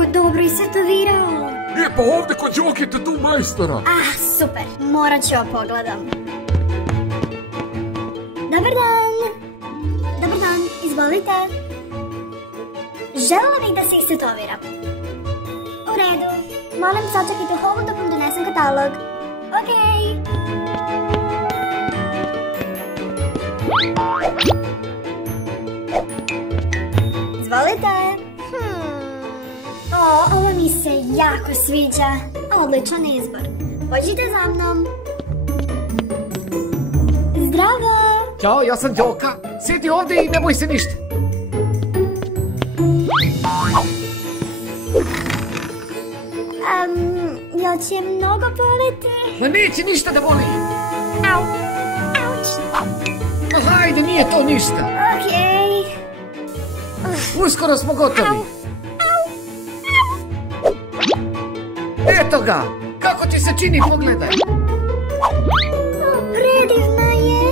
jako dobro istetovirao. Pa ovdje kod Đoki tatu majstora. Ah, super, morat ću pogledam. Dobar dan. Dobar dan, izvolite. Želela bih da se istetoviram. U redu, molim sačekajte hold dok vam donesem katalog. Okej. Izvolite. Ovo mi se jako sviđa. Odličan izbor. Pođite za mnom. Zdravo. Ćao, ja sam Đoka. Sjedi ovdje i ne boj se ništa. Jel će mnogo boliti? Ma neće ništa da boli. Au. Auć. Ma hajde, nije to ništa. Okej. Uskoro smo gotovi. Eto ga! Kako ti se čini, pogledaj! Predivna je.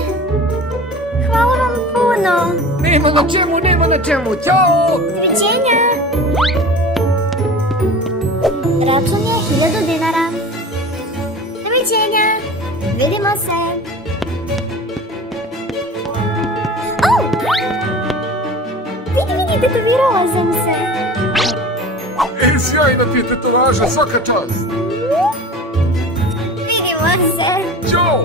Hvala vam puno. Nema na čemu, ćao! Doviđenja. Račun je 1000 dinara. Doviđenja. Vidimo se. Vidi, tetovirala sam se. Sjajna ti je tetovaža, svaka čast. Vidimo se. Ćao!